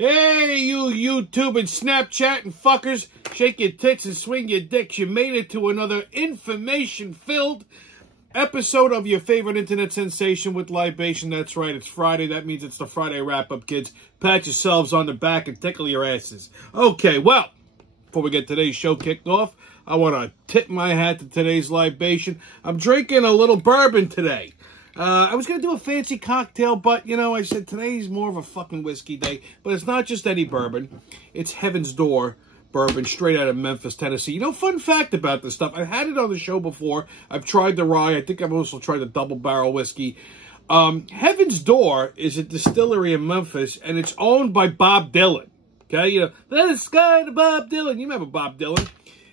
Hey, you YouTube and Snapchat and fuckers. Shake your tits and swing your dicks. You made it to another information-filled episode of your favorite internet sensation with libation. That's right, it's Friday. That means it's the Friday wrap-up, kids. Pat yourselves on the back and tickle your asses. Okay, well, before we get today's show kicked off, I want to tip my hat to today's libation. I'm drinking a little bourbon today. I was going to do a fancy cocktail, but, you know, I said today's more of a fucking whiskey day. But it's not just any bourbon. It's Heaven's Door bourbon, straight out of Memphis, Tennessee. You know, fun fact about this stuff. I've had it on the show before. I've tried the rye. I think I've also tried the double barrel whiskey. Heaven's Door is a distillery in Memphis, and it's owned by Bob Dylan. Okay, you know, let us go to Bob Dylan. You remember Bob Dylan?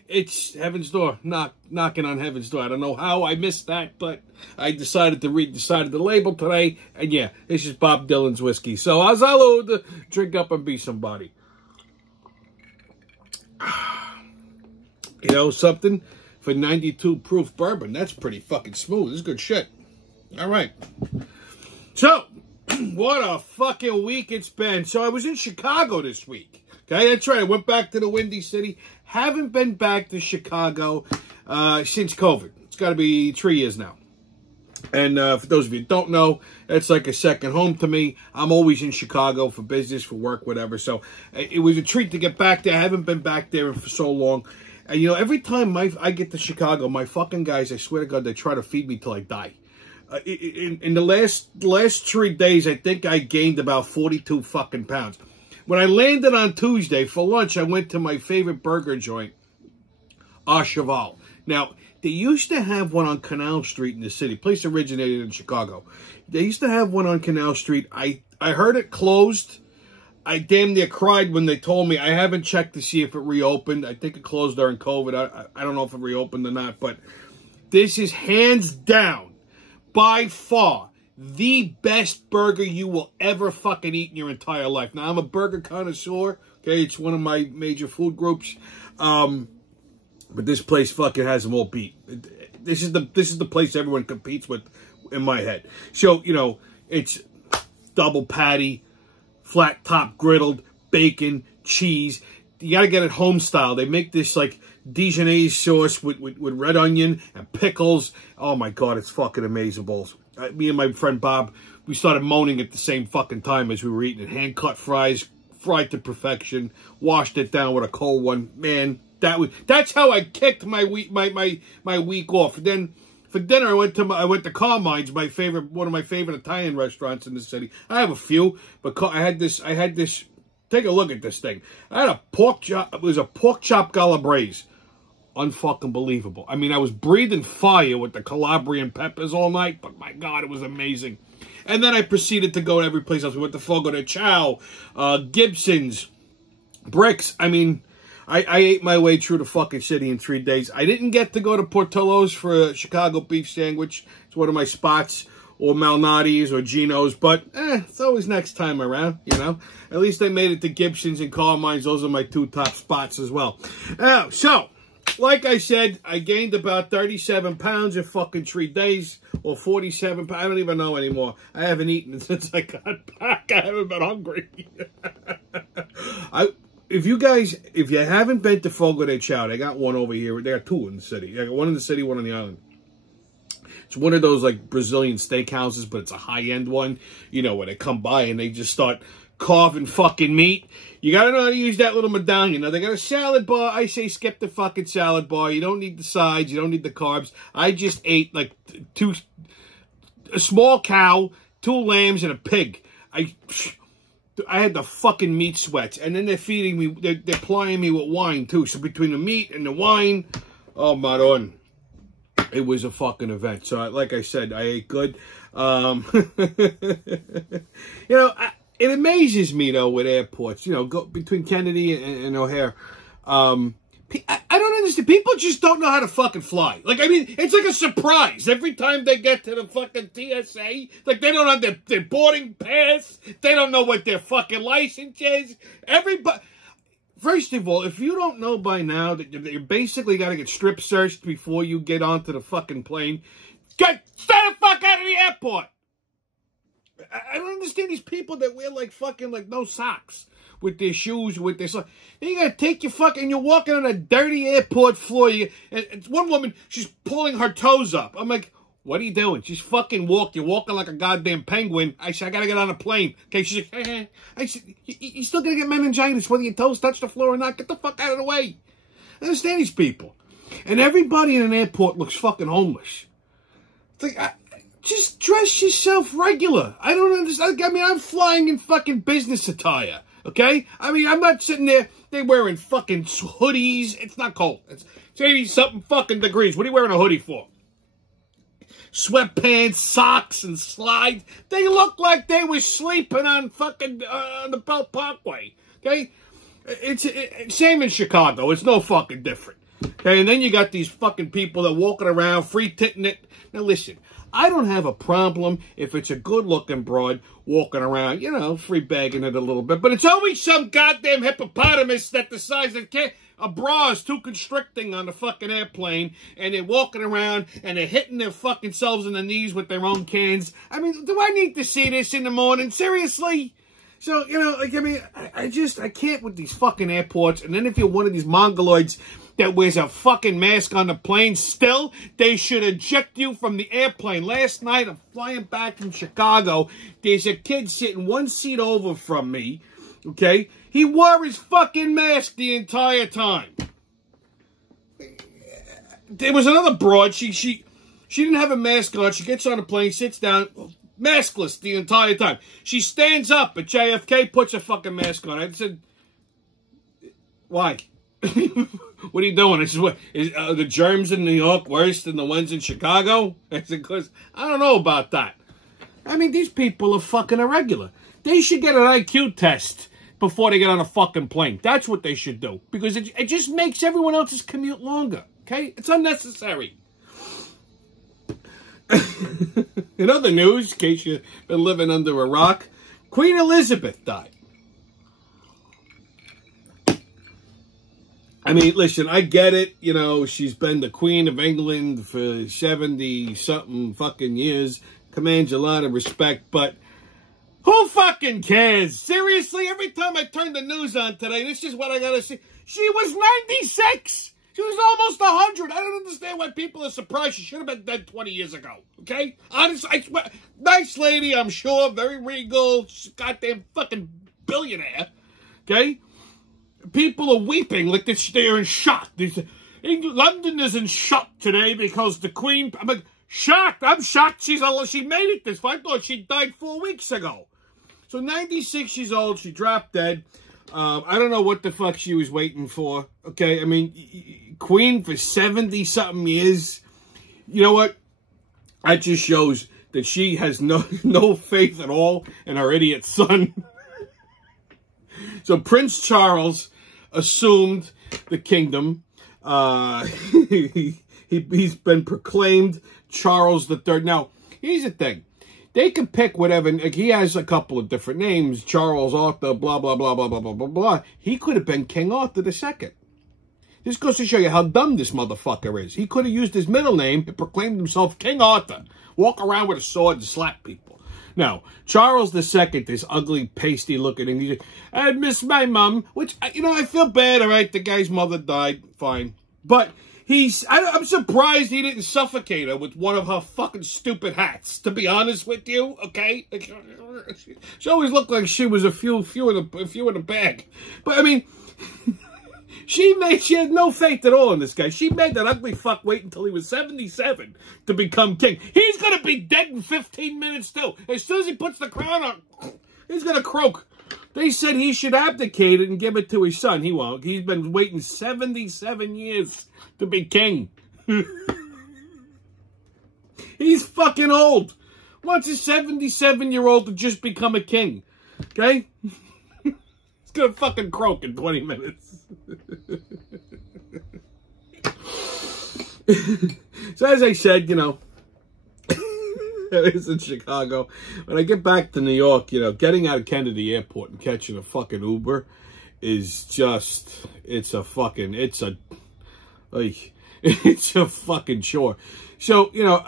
It's Heaven's Door, knocking on Heaven's Door. I don't know how I missed that, but I decided to read the side of the label today. And yeah, this is Bob Dylan's whiskey. So, salud, drink up and be somebody. You know something? For 92 proof bourbon, that's pretty fucking smooth. This is good shit. All right. So, what a fucking week it's been. So, I was in Chicago this week. Okay, that's right. I went back to the Windy City. Haven't been back to Chicago since COVID. It's got to be 3 years now. And for those of you who don't know, it's like a second home to me. I'm always in Chicago for business, for work, whatever. So it was a treat to get back there. I haven't been back there for so long. And, you know, every time I get to Chicago, my fucking guys, I swear to God, they try to feed me till I die. In the last 3 days, I think I gained about 42 fucking pounds. When I landed on Tuesday for lunch, I went to my favorite burger joint, Au Cheval. Now, they used to have one on Canal Street in the city. Place originated in Chicago. They used to have one on Canal Street. I heard it closed. I damn near cried when they told me. I haven't checked to see if it reopened. I think it closed during COVID. I don't know if it reopened or not. But this is hands down, by far, the best burger you will ever fucking eat in your entire life. Now, I'm a burger connoisseur. Okay, it's one of my major food groups. But this place fucking has them all beat. This is the place everyone competes with in my head. So, you know, it's double patty, flat top griddled, bacon, cheese. You got to get it home style. They make this, like, Dijonnaise sauce with red onion and pickles. Oh, my God, it's fucking amazing balls. Me and my friend Bob, we started moaning at the same fucking time as we were eating it. Hand-cut fries, fried to perfection, washed it down with a cold one. Man, that's how I kicked my week off. And then for dinner, I went to Carmine's, one of my favorite Italian restaurants in the city. I have a few, but I had this. Take a look at this thing. I had a pork chop. It was a pork chop Calabrese. Unfucking believable. I mean, I was breathing fire with the Calabrian peppers all night, but my God, it was amazing. And then I proceeded to go to every place else. We went to Fogo de Chao, Gibson's, Bricks. I mean, I ate my way through the fucking city in 3 days. I didn't get to go to Portillo's for a Chicago beef sandwich. It's one of my spots, or Malnati's or Gino's, but it's always next time around, you know. At least I made it to Gibson's and Carmine's. Those are my 2 top spots as well. So, like I said, I gained about 37 pounds in fucking 3 days, or 47 pounds. I don't even know anymore. I haven't eaten since I got back. I haven't been hungry. If you haven't been to Fogo de Chao, they got one over here. They got 2 in the city. They got one in the city, one on the island. It's one of those, like, Brazilian steakhouses, but it's a high-end one. You know, where they come by and they just start carving fucking meat. You gotta know how to use that little medallion. Now, they got a salad bar. I say skip the fucking salad bar. You don't need the sides. You don't need the carbs. I just ate, like, a small cow, 2 lambs, and a pig. I had the fucking meat sweats. And then they're feeding me, they're plying me with wine, too. So between the meat and the wine, oh, my. It was a fucking event. So, like I said, I ate good. You know, it amazes me, though, with airports. You know, between Kennedy and O'Hare. I don't understand. People just don't know how to fucking fly. Like, I mean, it's like a surprise. Every time they get to the fucking TSA, like, they don't have their boarding pass. They don't know what their fucking license is. Everybody... First of all, if you don't know by now that you basically got to get strip searched before you get onto the fucking plane, stay the fuck out of the airport. I don't understand these people that wear like fucking like no socks with their shoes, with their socks. Then you gotta take your fucking, you're walking on a dirty airport floor. And it's one woman, she's pulling her toes up. I'm like, what are you doing? She's fucking You're walking like a goddamn penguin. I said, I gotta get on a plane. Okay, she's like, eh. I said, you're still gonna get meningitis whether your toes touch the floor or not. Get the fuck out of the way. I understand these people. And everybody in an airport looks fucking homeless. It's like, just dress yourself regular. I don't understand. I mean, I'm flying in fucking business attire, okay? I mean, I'm not sitting there, they're wearing fucking hoodies. It's not cold. It's 80-something fucking degrees. What are you wearing a hoodie for? Sweatpants, socks, and slides. They look like they were sleeping on fucking the Belt Parkway, okay? It's same in Chicago. It's no fucking different. Okay, and then you got these fucking people that walking around free-titting it. Now listen, I don't have a problem if it's a good-looking broad walking around, you know, free-bagging it a little bit. But it's always some goddamn hippopotamus that decides that a bra is too constricting on the fucking airplane, and they're walking around, and they're hitting their fucking selves in the knees with their own cans. I mean, do I need to see this in the morning? Seriously? So, you know, like, I mean, I can't with these fucking airports. And then if you're one of these mongoloids that wears a fucking mask on the plane, still, they should eject you from the airplane. Last night, I'm flying back from Chicago. There's a kid sitting one seat over from me, okay? He wore his fucking mask the entire time. There was another broad. She didn't have a mask on. She gets on the plane, sits down, maskless the entire time. She stands up at JFK, puts a fucking mask on. I said, why? What are you doing? I said, what, the germs in New York worse than the ones in Chicago? I said, because I don't know about that. I mean, these people are fucking irregular. They should get an IQ test before they get on a fucking plane. That's what they should do. Because it just makes everyone else's commute longer. Okay? It's unnecessary. In other news, in case you've been living under a rock, Queen Elizabeth died. I mean, listen, I get it. You know, she's been the Queen of England for 70-something fucking years. Commands a lot of respect, but who fucking cares? Seriously, every time I turn the news on today, this is what I gotta see. She was 96! She was almost 100. I don't understand why people are surprised. She should have been dead 20 years ago. Okay? Honestly, I swear, nice lady, I'm sure. Very regal. She's a goddamn fucking billionaire. Okay? People are weeping like they're in shock. London is in shock today because the Queen... I'm like, shocked. I'm shocked she made it this far. I thought she died 4 weeks ago. So 96 years old. She dropped dead. I don't know what the fuck she was waiting for. Okay? I mean... Queen for 70-something years. You know what? That just shows that she has no faith at all in her idiot son. So Prince Charles assumed the kingdom. He's been proclaimed Charles III. Now, here's the thing. They can pick whatever. Like, he has a couple of different names. Charles Arthur, blah, blah, blah, blah, blah, blah, blah, blah. He could have been King Arthur II. This goes to show you how dumb this motherfucker is. He could have used his middle name and proclaimed himself King Arthur. Walk around with a sword and slap people. Now, Charles II, this ugly, pasty-looking, and he's like, I miss my mum, which, you know, I feel bad, all right? The guy's mother died, fine. But I'm surprised he didn't suffocate her with one of her fucking stupid hats, to be honest with you, okay? She always looked like she was a few in a bag. But, I mean... She had no faith at all in this guy. She made that ugly fuck wait until he was 77 to become king. He's going to be dead in 15 minutes too. As soon as he puts the crown on, he's going to croak. They said he should abdicate it and give it to his son. He won't. He's been waiting 77 years to be king. He's fucking old. Wants a 77-year-old to just become a king? Okay? He's going to fucking croak in 20 minutes. So as I said, you know, it is in Chicago. When I get back to New York, you know, getting out of Kennedy Airport and catching a fucking Uber is just, it's a fucking chore. So, you know,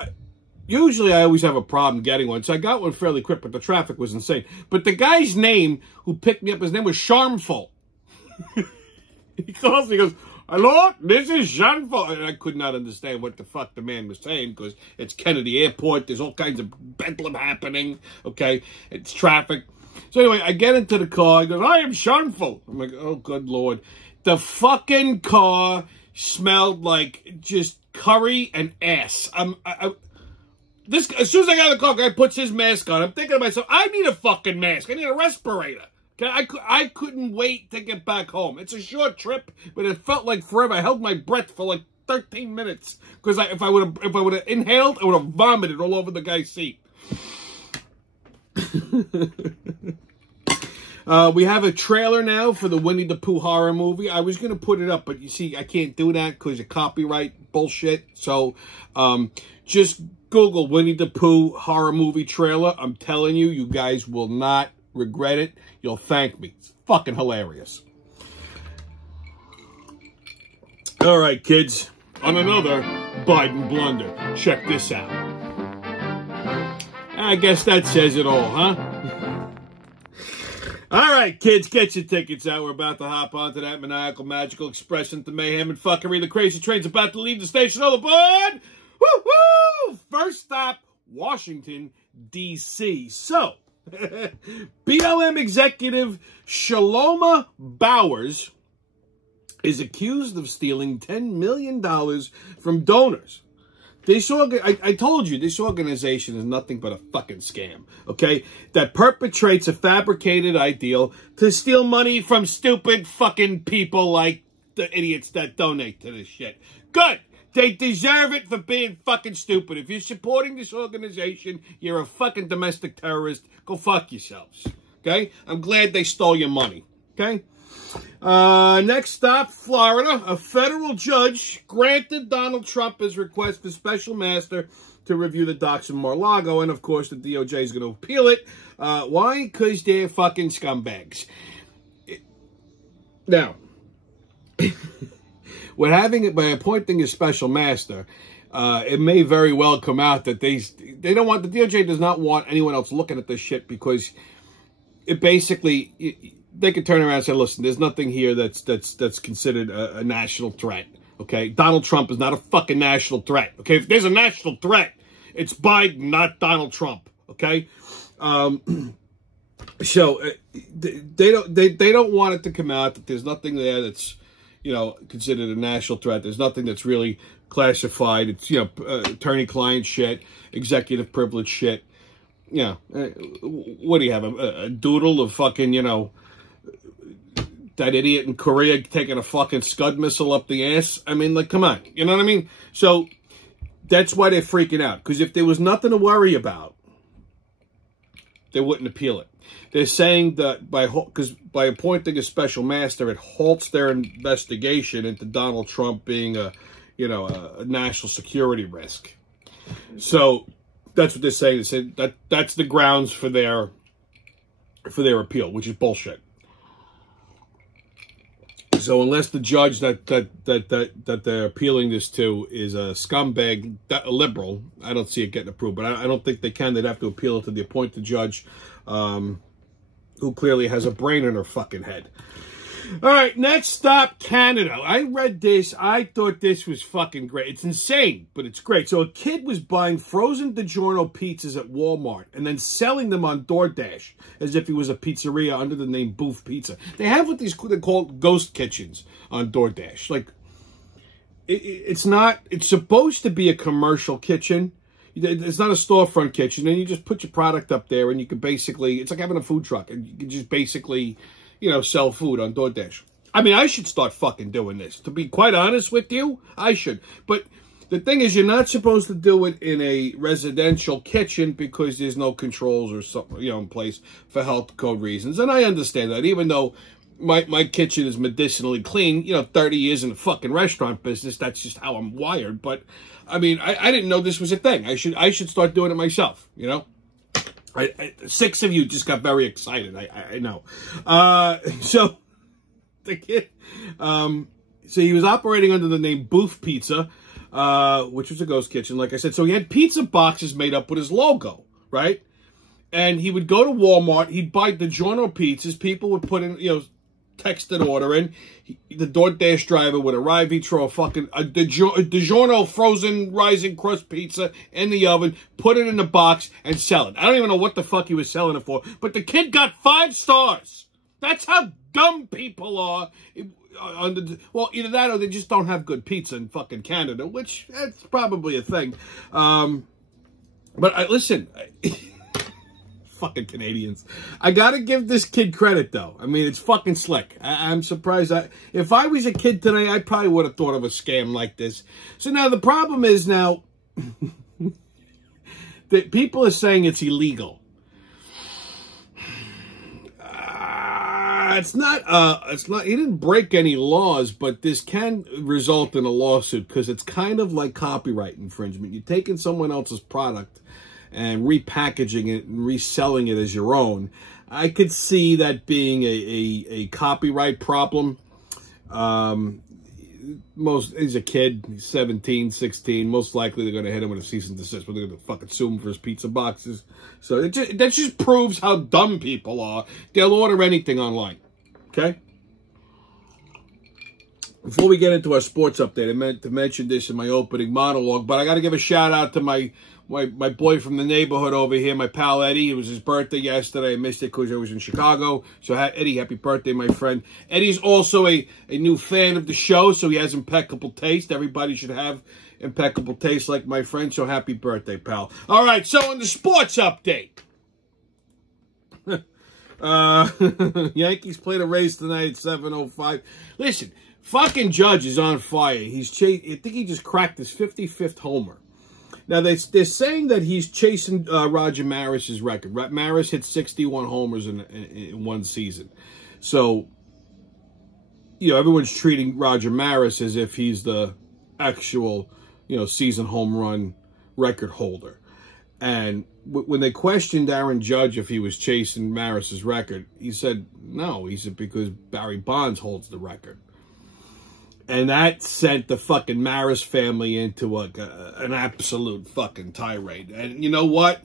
usually I always have a problem getting one, so I got one fairly quick, but the traffic was insane. But the guy's name who picked me up, his name was Charmful. He calls me, he goes, "Hello, this is Charmful." And I could not understand what the fuck the man was saying, because it's Kennedy Airport, there's all kinds of bedlam happening, okay? It's traffic. So anyway, I get into the car, he goes, "I am Charmful." I'm like, oh, good Lord. The fucking car smelled like just curry and ass. As soon as I got in the car, guy puts his mask on. I'm thinking to myself, I need a fucking mask. I need a respirator. Okay, I couldn't wait to get back home. It's a short trip, but it felt like forever. I held my breath for like 13 minutes because if I would have inhaled, I would have vomited all over the guy's seat. We have a trailer now for the Winnie the Pooh horror movie. I was going to put it up, but you see, I can't do that because of copyright bullshit. So just Google Winnie the Pooh horror movie trailer. I'm telling you, you guys will not regret it. You'll thank me. It's fucking hilarious. All right, kids. On another Biden blunder. Check this out. I guess that says it all, huh? All right, kids, get your tickets out. We're about to hop onto that maniacal, magical expression to mayhem and fuckery. The crazy train's about to leave the station. All aboard! Woo-hoo! First stop, Washington, D.C. So, BLM executive Shaloma Bowers is accused of stealing $10 million from donors. I told you, this organization is nothing but a fucking scam, okay? That perpetrates a fabricated ideal to steal money from stupid fucking people like the idiots that donate to this shit. Good! They deserve it for being fucking stupid. If you're supporting this organization, you're a fucking domestic terrorist. Go fuck yourselves, okay? I'm glad they stole your money, okay? Next stop, Florida. A federal judge granted Donald Trump his request for special master to review the docs in Mar-a-Lago, and of course the DOJ is going to appeal it. Why? Because they're fucking scumbags. Now, by appointing a special master, it may very well come out that the DOJ does not want anyone else looking at this shit, because it basically, they could turn around and say, listen, there's nothing here that's considered a national threat, okay? Donald Trump is not a fucking national threat, okay? If there's a national threat, it's Biden, not Donald Trump, okay? So they don't want it to come out that there's nothing there that's, you know, considered a national threat. There's nothing that's really classified. It's, you know, attorney-client shit, executive privilege shit. Yeah, what do you have, a doodle of fucking, you know, that idiot in Korea taking a fucking Scud missile up the ass? I mean, like, come on. You know what I mean? So, that's why they're freaking out. Because if there was nothing to worry about, they wouldn't appeal it. They're saying that by appointing a special master, it halts their investigation into Donald Trump being a national security risk. So, that's what they're saying. They say that's the grounds for their appeal, which is bullshit. So unless the judge that they're appealing this to is a scumbag, a liberal, I don't see it getting approved. But I don't think they can. They'd have to appeal it to the appointed judge, who clearly has a brain in her fucking head. All right, next stop, Canada. I read this. I thought this was fucking great. It's insane, but it's great. So a kid was buying frozen DiGiorno pizzas at Walmart and then selling them on DoorDash as if he was a pizzeria under the name Booth Pizza. They have what they're called ghost kitchens on DoorDash. Like, it's supposed to be a commercial kitchen. It's not a storefront kitchen, and you just put your product up there, and you can basically, it's like having a food truck, and you can just basically, you know, sell food on DoorDash. I mean, I should start fucking doing this. To be quite honest with you, I should. But the thing is, you're not supposed to do it in a residential kitchen because there's no controls or something, you know, in place for health code reasons. And I understand that, even though my kitchen is medicinally clean, you know, 30 years in the fucking restaurant business, that's just how I'm wired. But, I mean, I didn't know this was a thing. I should start doing it myself, you know? 6 of you just got very excited. I know. So the kid, so he was operating under the name Booth Pizza. which was a ghost kitchen, like I said. So he had pizza boxes made up with his logo, right? And he would go to Walmart. He'd buy DiGiorno pizzas. People would put in, text an order in. The DoorDash driver would arrive. He'd throw a fucking DiGiorno frozen rising crust pizza in the oven, put it in the box, and sell it. I don't even know what the fuck he was selling it for, but the kid got 5 stars. That's how dumb people are. Well, either that or they just don't have good pizza in fucking Canada, which that's probably a thing. But listen... Fucking Canadians. I gotta give this kid credit, though. I mean, it's fucking slick. I'm surprised. If I was a kid today, I probably would have thought of a scam like this. So now the problem is now that people are saying it's illegal. It's not. He didn't break any laws, but this can result in a lawsuit because it's kind of like copyright infringement. You're taking someone else's product and repackaging it and reselling it as your own. I could see that being a copyright problem. He's a kid, he's 17, 16. Most likely they're going to hit him with a cease and desist, but they're going to fucking sue him for his pizza boxes. So that just proves how dumb people are. They'll order anything online. Okay? Before we get into our sports update, I meant to mention this in my opening monologue, but I got to give a shout out to my boy from the neighborhood over here, my pal Eddie. It was his birthday yesterday. I missed it because I was in Chicago. So, Eddie, happy birthday, my friend. Eddie's also a new fan of the show, so he has impeccable taste. Everybody should have impeccable taste like my friend. So, happy birthday, pal. All right, so in the sports update. Yankees played a Rays tonight at 7:05. Listen, fucking Judge is on fire. I think he just cracked his 55th homer. Now, they're saying that he's chasing Roger Maris's record. Maris hit 61 homers in one season. So, everyone's treating Roger Maris as if he's the actual, season home run record holder. And when they questioned Aaron Judge if he was chasing Maris's record, he said, no. He said, because Barry Bonds holds the record. And that sent the fucking Maris family into an absolute fucking tirade. And you know what?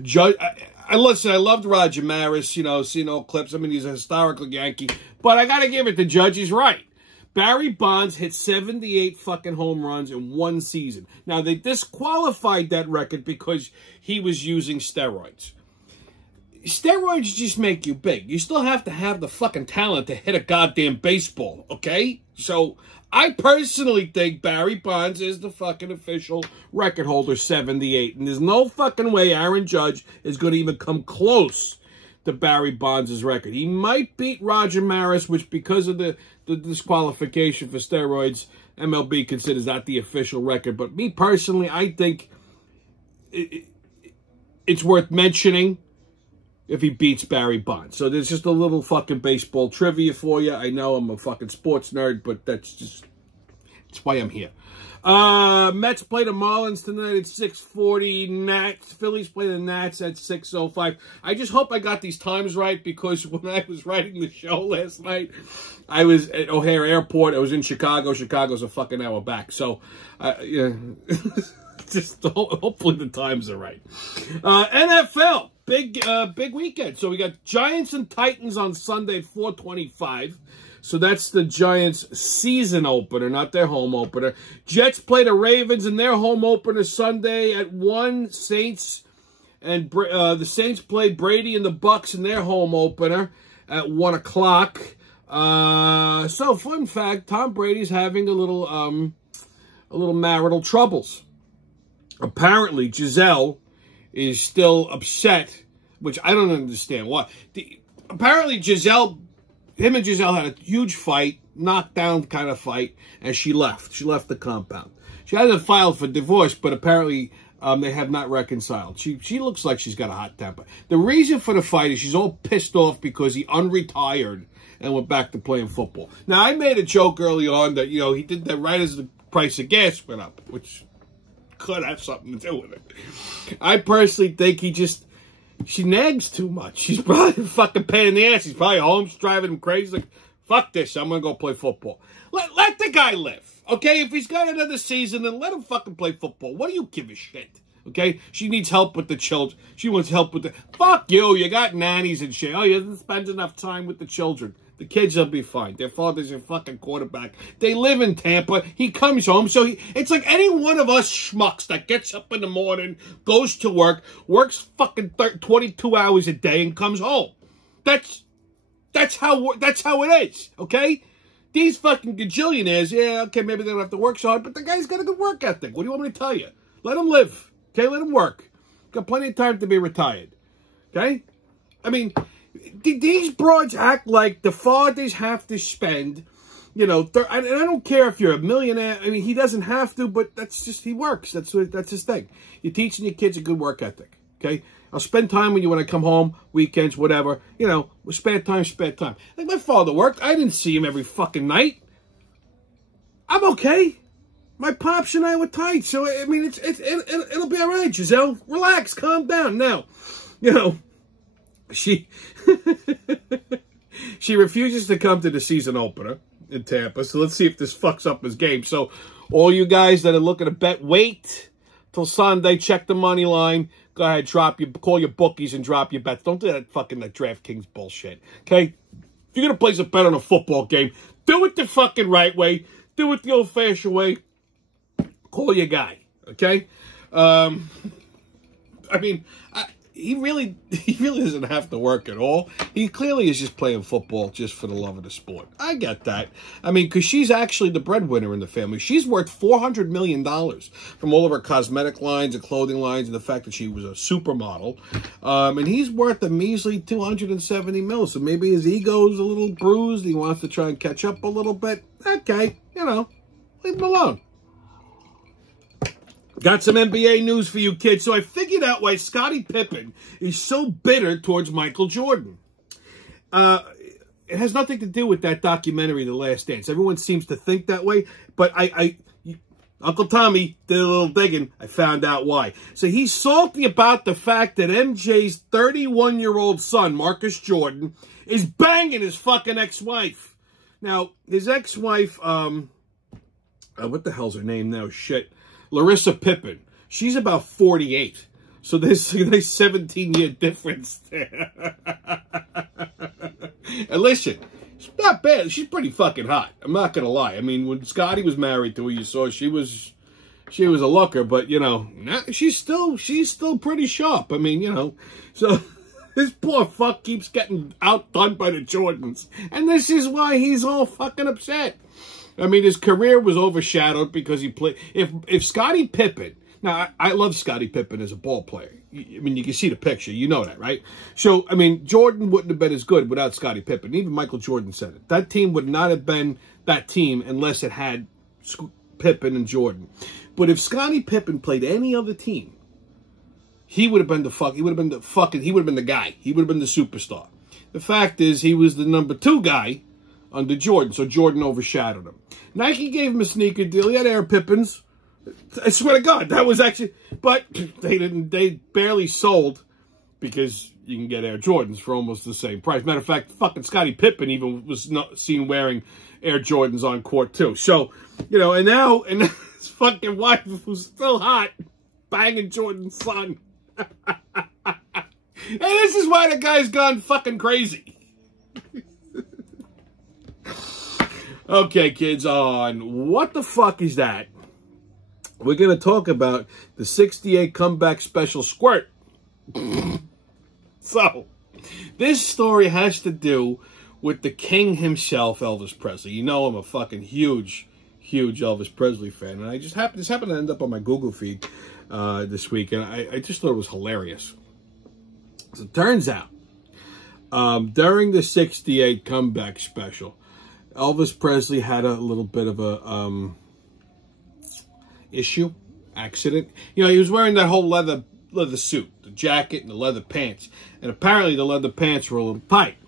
Judge, listen, I loved Roger Maris, seen old clips. I mean, he's a historical Yankee. But I got to give it to Judge. He's right. Barry Bonds hit 78 fucking home runs in one season. Now, they disqualified that record because he was using steroids. Steroids just make you big. You still have to have the fucking talent to hit a goddamn baseball, okay? So, I personally think Barry Bonds is the fucking official record holder, 78. And there's no fucking way Aaron Judge is going to even come close to Barry Bonds' record. He might beat Roger Maris, which because of the disqualification for steroids, MLB considers that the official record. But me personally, I think it's worth mentioning if he beats Barry Bonds. So there's just a little fucking baseball trivia for you. I know I'm a fucking sports nerd, but that's why I'm here. Mets play the Marlins tonight at 6:40. Phillies play the Nats at 6:05. I just hope I got these times right because when I was writing the show last night, I was at O'Hare Airport. I was in Chicago. Chicago's a fucking hour back. So, just hopefully the times are right. NFL. Big weekend. So we got Giants and Titans on Sunday at 4:25. So that's the Giants' season opener, not their home opener. Jets play the Ravens in their home opener Sunday at 1. Saints and the Saints played Brady and the Bucks in their home opener at 1 o'clock. So fun fact: Tom Brady's having a little marital troubles. Apparently, Giselle is still upset, which I don't understand why. Apparently, him and Giselle had a huge fight, knockdown kind of fight, and she left. She left the compound. She hasn't filed for divorce, but apparently they have not reconciled. She looks like she's got a hot temper. The reason for the fight is she's all pissed off because he unretired and went back to playing football. Now, I made a joke early on that, he did that right as the price of gas went up, which could have something to do with it. I personally think she nags too much. She's probably a fucking pain in the ass. He's probably home. She's driving him crazy. Like, fuck this. I'm going to go play football. Let the guy live. Okay, if he's got another season, then let him fucking play football. What do you give a shit? Okay? She needs help with the children. She wants help with the... Fuck you. You got nannies and shit. Oh, you didn't spend enough time with the children. The kids will be fine. Their father's a fucking quarterback. They live in Tampa. He comes home. So it's like any one of us schmucks that gets up in the morning, goes to work, works fucking 22 hours a day, and comes home. That's how it is, okay? These fucking gajillionaires, yeah, okay, maybe they don't have to work so hard, but the guy's got a good work ethic. What do you want me to tell you? Let him live, okay? Let him work. Got plenty of time to be retired, okay? I mean, these broads act like the fathers have to spend, you know, and I don't care if you're a millionaire. I mean, he doesn't have to, but that's just, he works. That's his thing. You're teaching your kids a good work ethic, okay? I'll spend time with you when I come home, weekends, whatever. You know, spare time, spare time. Like my father worked. I didn't see him every fucking night. I'm okay. My pops and I were tight. So, I mean, it'll be all right, Giselle. Relax, calm down. Now, you know, she refuses to come to the season opener in Tampa. So let's see if this fucks up his game. So all you guys that are looking to bet, wait till Sunday. Check the money line. Go ahead, call your bookies and drop your bets. Don't do that DraftKings bullshit, okay? If you're going to place a bet on a football game, do it the fucking right way. Do it the old-fashioned way. Call your guy, okay? I mean, he really doesn't have to work at all. He clearly is just playing football just for the love of the sport. I get that. I mean, because she's actually the breadwinner in the family. She's worth $400 million from all of her cosmetic lines and clothing lines and the fact that she was a supermodel. And he's worth a measly $270 million. So maybe his ego's a little bruised. He wants to try and catch up a little bit. Okay, you know, leave him alone. Got some NBA news for you kids. So I figured out why Scottie Pippen is so bitter towards Michael Jordan. It has nothing to do with that documentary, The Last Dance. Everyone seems to think that way, but Uncle Tommy did a little digging. I found out why. So he's salty about the fact that MJ's 31-year-old son, Marcus Jordan, is banging his fucking ex-wife. Now, his ex-wife, what the hell's her name now? Shit. Larissa Pippen. She's about 48. So there's a 17-year difference there. And listen, she's not bad. She's pretty fucking hot. I'm not going to lie. I mean, when Scotty was married to her, you saw she was a looker. But, you know, she's still pretty sharp. I mean, you know. So this poor fuck keeps getting outdone by the Jordans. And this is why he's all fucking upset. I mean, his career was overshadowed because he played... If Scottie Pippen... Now, I love Scottie Pippen as a ball player. I mean, you can see the picture. You know that, right? So, I mean, Jordan wouldn't have been as good without Scottie Pippen. Even Michael Jordan said it. That team would not have been that team unless it had Pippen and Jordan. But if Scottie Pippen played any other team, he would have been the guy. He would have been the superstar. The fact is, he was the number 2 guy under Jordan, so Jordan overshadowed him. Nike gave him a sneaker deal. He had Air Pippins. I swear to God, that was actually... But they barely sold because you can get Air Jordans for almost the same price. Matter of fact, fucking Scottie Pippen even was not seen wearing Air Jordans on court too. So, you know, and now his fucking wife, who's still hot, banging Jordan's son. And this is why the guy's gone fucking crazy. Okay, kids, on What the Fuck Is That? We're going to talk about the 68 comeback special Squirt. So, this story has to do with the king himself, Elvis Presley. You know I'm a fucking huge Elvis Presley fan. And this happened to end up on my Google feed this week. And I just thought it was hilarious. So it turns out, during the 68 comeback special, Elvis Presley had a little bit of a accident. You know, he was wearing that whole leather suit, the jacket and the leather pants. And apparently the leather pants were a little tight.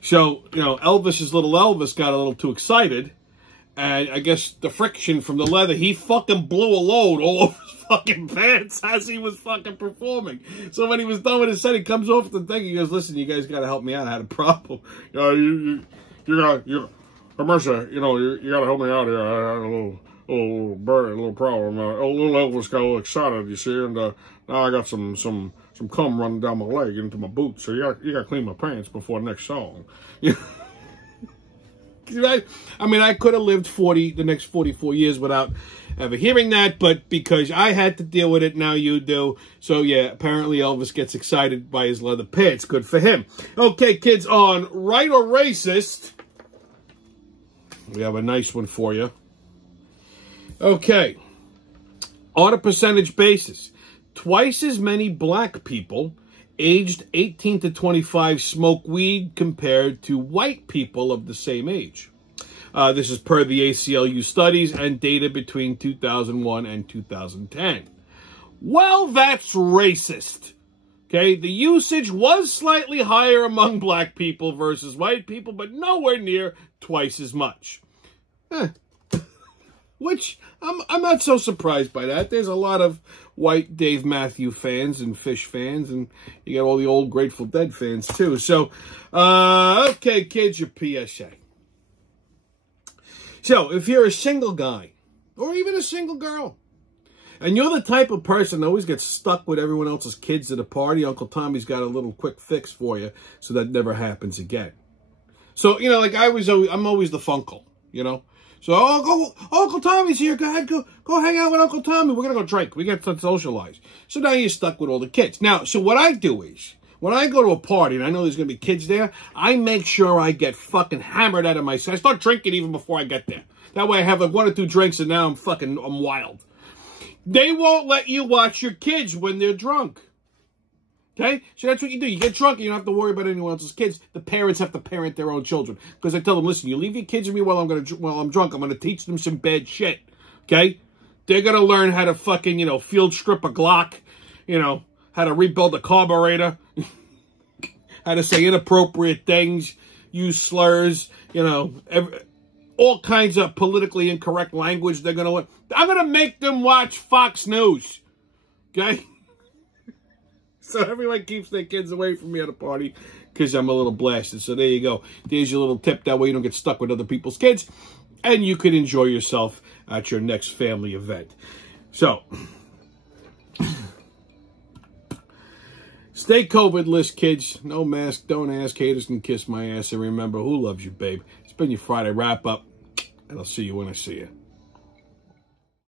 So, you know, little Elvis got a little too excited. And I guess the friction from the leather, he fucking blew a load all over his fucking pants as he was fucking performing. So when he was done with his set, he comes off the thing, he goes, listen, you guys got to help me out. I had a problem. You know, Mercer, you know, you got to help me out here. I had a little problem. Little Elvis got a little excited, you see, and now I got some cum running down my leg into my boots. So you got to clean my pants before the next song. I mean, I could have lived the next 44 years without ever hearing that, but because I had to deal with it, now you do. So yeah, apparently Elvis gets excited by his leather pants. Good for him. Okay, kids, on Right or Racist, we have a nice one for you. Okay. On a percentage basis, twice as many black people aged 18 to 25 smoke weed compared to white people of the same age. This is per the ACLU studies and data between 2001 and 2010. Well, that's racist. Okay, the usage was slightly higher among black people versus white people, but nowhere near twice as much. Which, I'm not so surprised by that. There's a lot of white Dave Matthews fans and Fish fans, and you got all the old Grateful Dead fans, too. So, okay, kids, your PSA. So, if you're a single guy, or even a single girl, and you're the type of person that always gets stuck with everyone else's kids at a party, Uncle Tommy's got a little quick fix for you so that never happens again. So, you know, like I'm always the funkle, you know? So, Uncle Tommy's here. Go ahead, go hang out with Uncle Tommy. We're going to go drink. We got to socialize. So now you're stuck with all the kids. Now, so what I do is, when I go to a party and I know there's going to be kids there, I make sure I get fucking hammered out of myself. I start drinking even before I get there. That way I have like 1 or 2 drinks and now I'm wild. They won't let you watch your kids when they're drunk. Okay? So that's what you do. You get drunk and you don't have to worry about anyone else's kids. The parents have to parent their own children. Because I tell them, listen, you leave your kids with me while I'm drunk. I'm going to teach them some bad shit. Okay? They're going to learn how to fucking, you know, field strip a Glock. You know, how to rebuild a carburetor. How to say inappropriate things. Use slurs. You know, all kinds of politically incorrect language they're going to learn. I'm going to make them watch Fox News. Okay? So everyone keeps their kids away from me at a party because I'm a little blasted. So there you go. There's your little tip. That way you don't get stuck with other people's kids. And you can enjoy yourself at your next family event. So, stay COVID-less, kids. No mask. Don't ask. Haters can kiss my ass. And remember, who loves you, babe? It's been your Friday wrap-up. And I'll see you when I see you.